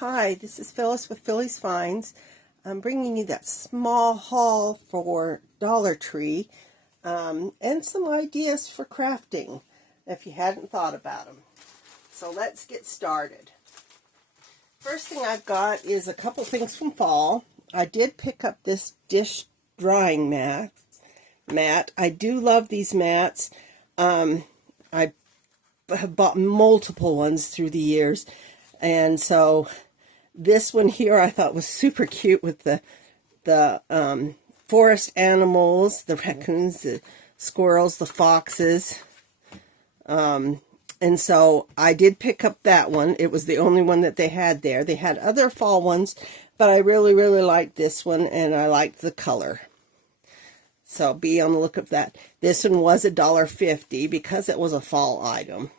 Hi, this is Phyllis with Philly's Finds. I'm bringing you that small haul for Dollar Tree and some ideas for crafting if you hadn't thought about them. So let's get started. First thing I've got is a couple things from fall. I did pick up this dish drying mat. I do love these mats. I have bought multiple ones through the years, and so this one here I thought was super cute with the forest animals, the raccoons, the squirrels, the foxes. And so I did pick up that one. It was the only one that they had there. They had other fall ones, but I really liked this one, and I liked the color. So be on the lookout for that. This one was $1.50 because it was a fall item.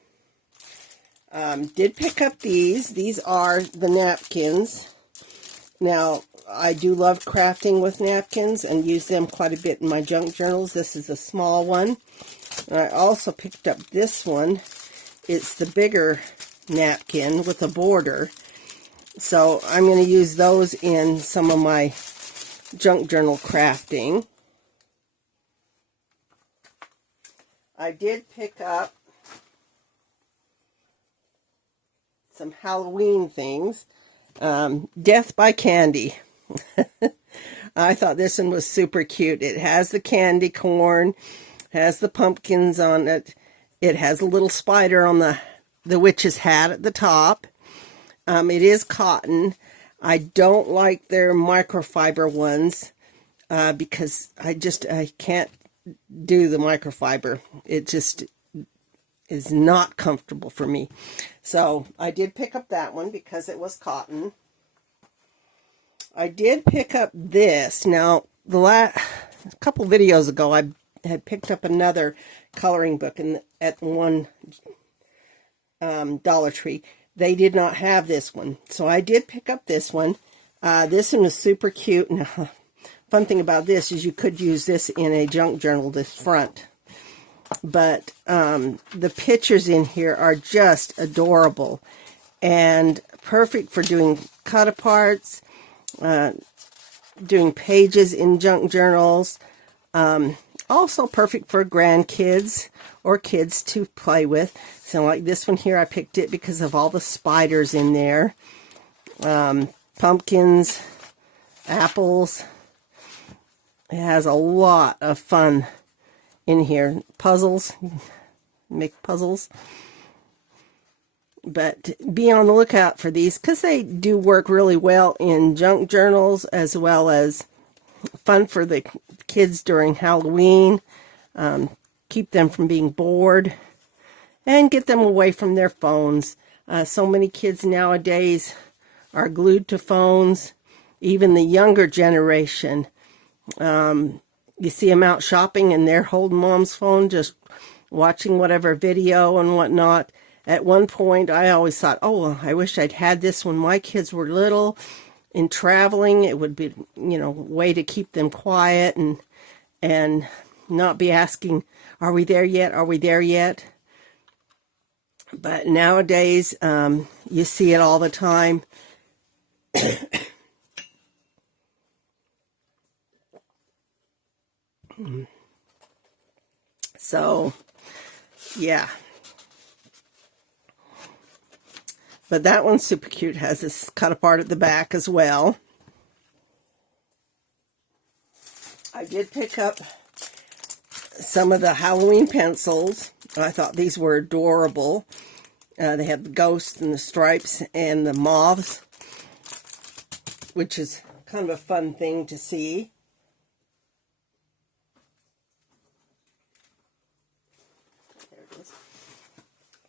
Did pick up these. These are the napkins. Now, I do love crafting with napkins and use them quite a bit in my junk journals. This is a small one. And I also picked up this one. It's the bigger napkin with a border. So I'm going to use those in some of my junk journal crafting. I did pick up some Halloween things. Death by Candy. I thought this one was super cute. It has the candy corn, has the pumpkins on it. It has a little spider on the witch's hat at the top. It is cotton. I don't like their microfiber ones because I can't do the microfiber. It just is not comfortable for me. So I did pick up that one because it was cotton. I did pick up this. Now, a couple videos ago, I had picked up another coloring book at one Dollar Tree. They did not have this one, so I did pick up this one. This one is super cute. And fun thing about this is you could use this in a junk journal, this front. But the pictures in here are just adorable and perfect for doing cut-aparts, doing pages in junk journals. Also perfect for grandkids or kids to play with. So like this one here, I picked it because of all the spiders in there. Pumpkins, apples. It has a lot of fun in here. Puzzles. Make puzzles. But be on the lookout for these because they do work really well in junk journals, as well as fun for the kids during Halloween. Keep them from being bored and get them away from their phones. So many kids nowadays are glued to phones. Even the younger generation. You see them out shopping and they're holding mom's phone, just watching whatever video and whatnot. At one point, I always thought, oh, well, I wish I'd had this when my kids were little. In traveling, it would be, a way to keep them quiet and not be asking, are we there yet? Are we there yet? But nowadays, you see it all the time. So, yeah. But that one's super cute. Has this cut apart at the back as well. I did pick up some of the Halloween pencils. I thought these were adorable. They have the ghosts and the stripes and the moths, which is kind of a fun thing to see.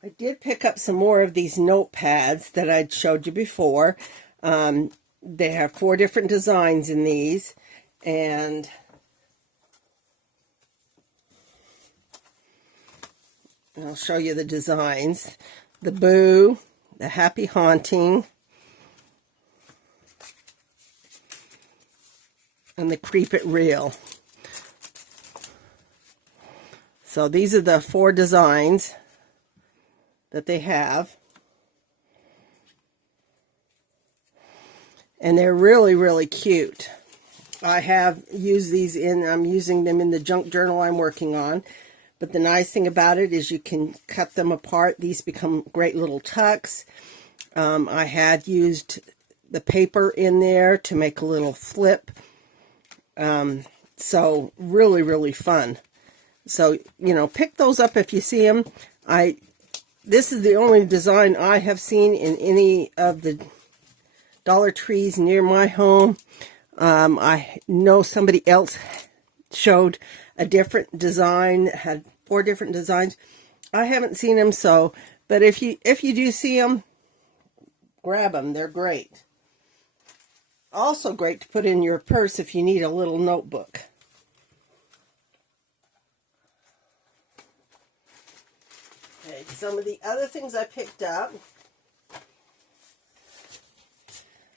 I did pick up some more of these notepads that I'd showed you before. They have 4 different designs in these, and I'll show you the designs. The Boo, the Happy Haunting, and the Creep It Real. So these are the 4 designs that they have. and they're really, really cute. I have used these I'm using them in the junk journal I'm working on. But the nice thing about it is you can cut them apart. These become great little tucks. I had used the paper in there to make a little flip. So really, really fun. So, you know, pick those up if you see them. This is the only design I have seen in any of the Dollar Trees near my home. I know somebody else showed a different design, had 4 different designs. I haven't seen them, so, but if you do see them, grab them. They're great. Also great to put in your purse if you need a little notebook. Okay, some of the other things I picked up.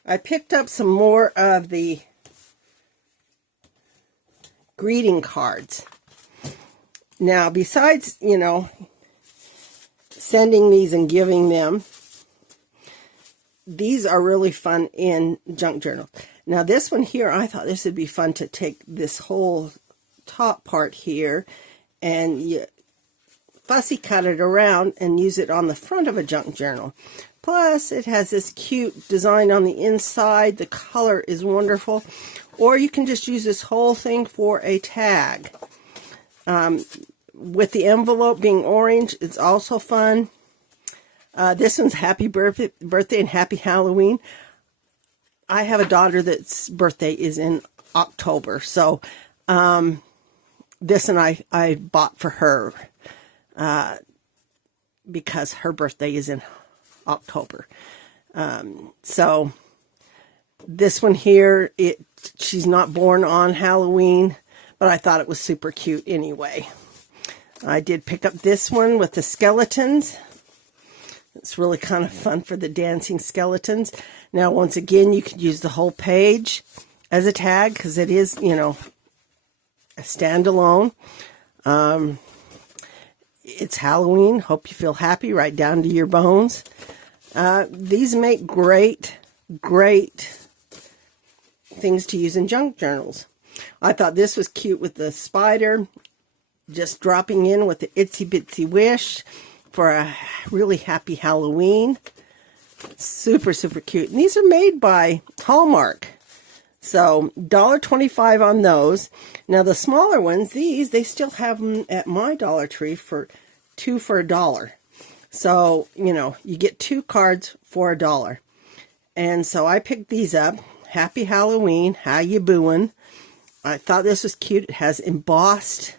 I picked up some more of the greeting cards. Now, besides, you know, sending these and giving them, these are really fun in junk journal. Now, this one here, I thought this would be fun to take this whole top part here and you fussy cut it around and use it on the front of a junk journal. Plus, it has this cute design on the inside. The color is wonderful. Or you can just use this whole thing for a tag. With the envelope being orange, it's also fun. This one's happy birthday and happy Halloween. I have a daughter that's birthday is in October. So this one I bought for her because her birthday is in October. So this one here, she's not born on Halloween, but I thought it was super cute anyway. I did pick up this one with the skeletons. It's really kind of fun for the dancing skeletons. Now, once again, you could use the whole page as a tag because it is, you know, a standalone. It's Halloween. Hope you feel happy right down to your bones. These make great things to use in junk journals. I thought this was cute with the spider just dropping in with the itsy bitsy wish for a really happy Halloween. Super, super cute. And these are made by Hallmark. So $1.25 on those. Now the smaller ones, they still have them at my Dollar Tree for 2 for $1. So, you know, you get 2 cards for $1. And so I picked these up. Happy Halloween. How you booin'? I thought this was cute. It has embossed,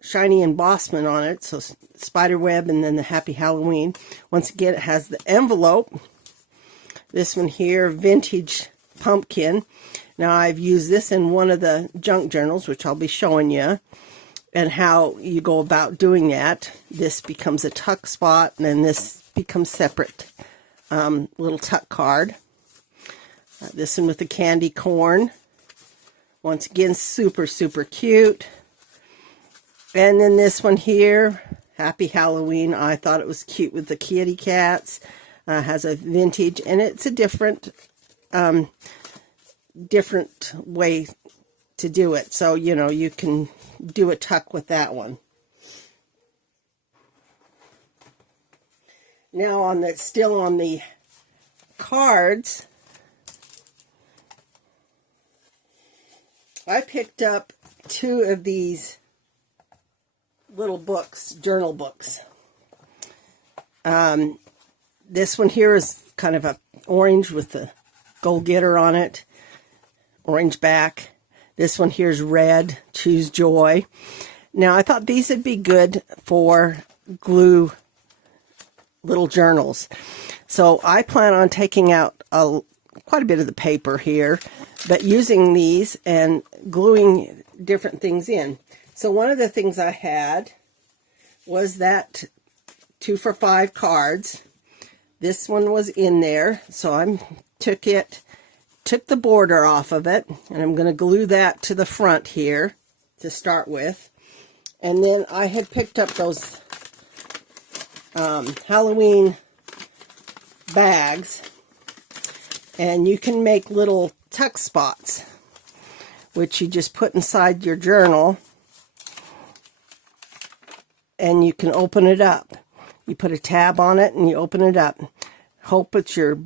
shiny embossment on it. So spider web and then the Happy Halloween. Once again, it has the envelope. This one here, vintage pumpkin. Now I've used this in one of the junk journals, which I'll be showing you, and how you go about doing that. This becomes a tuck spot, and then this becomes separate little tuck card. This one with the candy corn. Once again, super, super cute. And then this one here, Happy Halloween. I thought it was cute with the kitty cats. Has a vintage, and it's a different way to do it. So, you know, you can do a tuck with that one. Now, still on the cards, I picked up 2 of these little books, journal books. This one here is kind of a orange with the gold glitter on it, orange back. This one here is red, Choose Joy. Now, I thought these would be good for glue little journals. So I plan on taking out quite a bit of the paper here, but using these and gluing different things in. So one of the things I had was that 2 for $5 cards. This one was in there, so I took the border off of it, and I'm going to glue that to the front here to start with. And then I had picked up those Halloween bags, and you can make little tuck spots, which you just put inside your journal, and you can open it up. You put a tab on it and you open it up. Hope it's your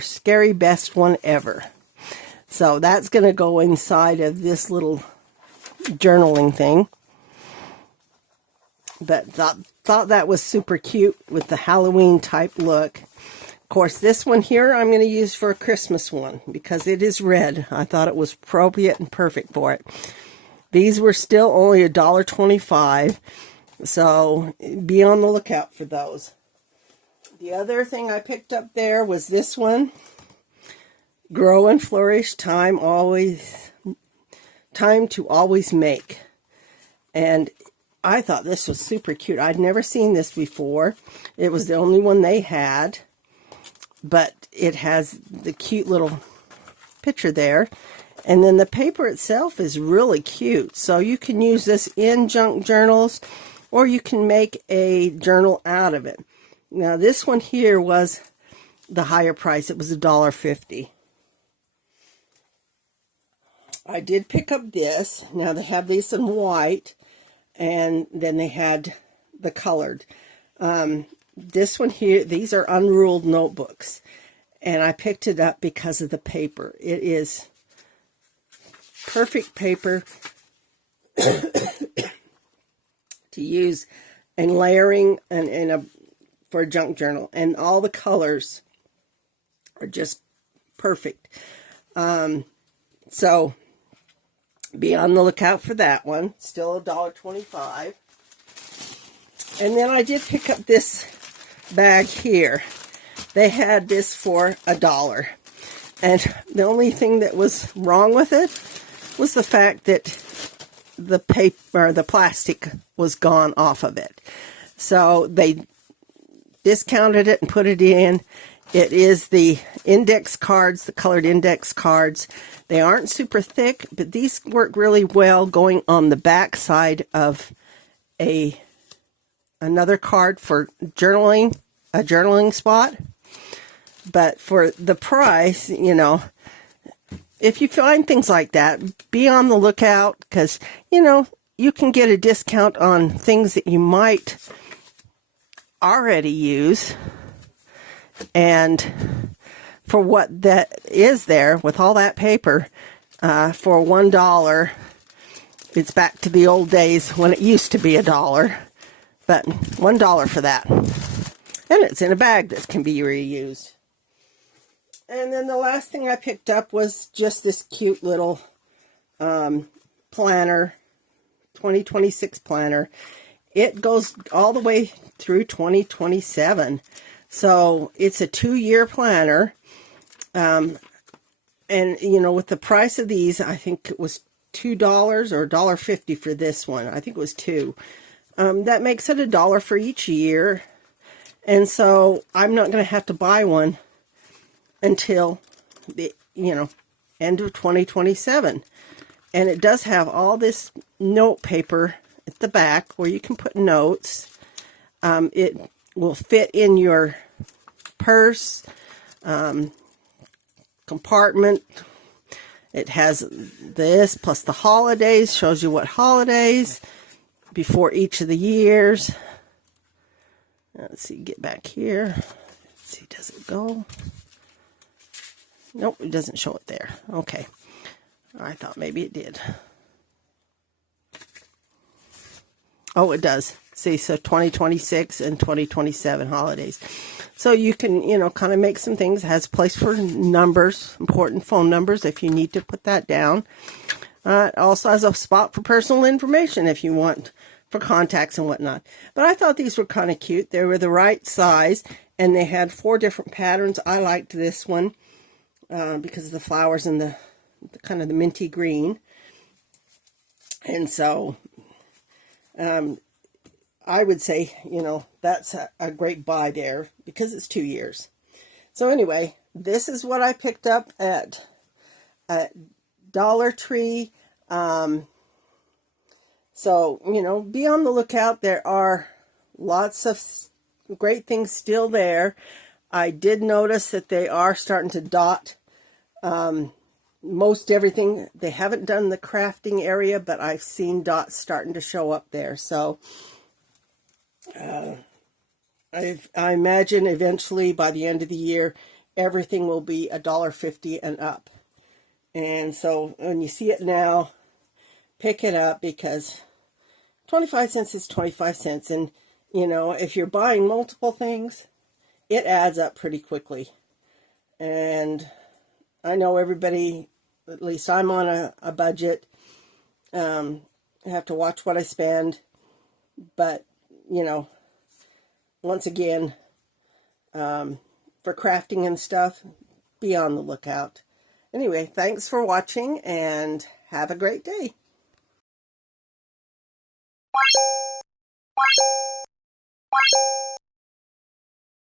scary best one ever. So that's going to go inside of this little journaling thing. But thought that was super cute with the Halloween type look. Of course, this one here I'm going to use for a Christmas one because it is red. I thought it was appropriate and perfect for it. These were still only $1.25, so be on the lookout for those. The other thing I picked up there was this one, Grow and Flourish, time to always make. And I thought this was super cute. I'd never seen this before. It was the only one they had, but it has the cute little picture there. And then the paper itself is really cute. So you can use this in junk journals, or you can make a journal out of it. Now this one here was the higher price. It was $1.50. I did pick up this. Now they have these in white, and then they had the colored. This one here, these are unruled notebooks. And I picked it up because of the paper. It is perfect paper to use in layering and for a junk journal. And all the colors are just perfect. So be on the lookout for that one. Still $1.25. And then I did pick up this bag here. They had this for $1. And the only thing that was wrong with it was the fact that the paper, the plastic was gone off of it. So they discounted it and put it in. It is the index cards, the colored index cards. They aren't super thick, but these work really well going on the back side of another card for journaling, a journaling spot. But for the price, you know, if you find things like that, be on the lookout, because, you know, you can get a discount on things that you might already use. And for what that is there, with all that paper, for $1, it's back to the old days when it used to be $1. But $1 for that. And it's in a bag that can be reused. And then the last thing I picked up was just this cute little planner, 2026 planner. It goes all the way through 2027. So it's a 2-year planner. And, you know, with the price of these, I think it was $2 or $1.50 for this one. I think it was $2. That makes it $1 for each year. And so I'm not going to have to buy one until the, you know, end of 2027. And it does have all this note paper at the back where you can put notes. It will fit in your purse, compartment. It has this plus the holidays, shows you what holidays before each of the years. Let's see, get back here. Let's see, does it go? Nope, it doesn't show it there. Okay. I thought maybe it did. Oh, it does. See, so 2026 and 2027 holidays. So you can, you know, kind of make some things. It has a place for numbers, important phone numbers if you need to put that down. It also has a spot for personal information if you want, for contacts and whatnot. But I thought these were kind of cute. They were the right size, and they had 4 different patterns. I liked this one because of the flowers and the kind of the minty green. And so I would say, you know, that's a great buy there because it's 2 years. So anyway, this is what I picked up at Dollar Tree. So, you know, be on the lookout. There are lots of great things still there. I did notice that they are starting to dot most everything. They haven't done the crafting area, but I've seen dots starting to show up there. So I imagine eventually by the end of the year, everything will be $1.50 and up. And so when you see it now, pick it up, because 25 cents is 25 cents. And, you know, if you're buying multiple things, it adds up pretty quickly. And I know everybody, at least I'm on a budget. I have to watch what I spend. But, you know, once again, for crafting and stuff, be on the lookout. Anyway, thanks for watching and have a great day.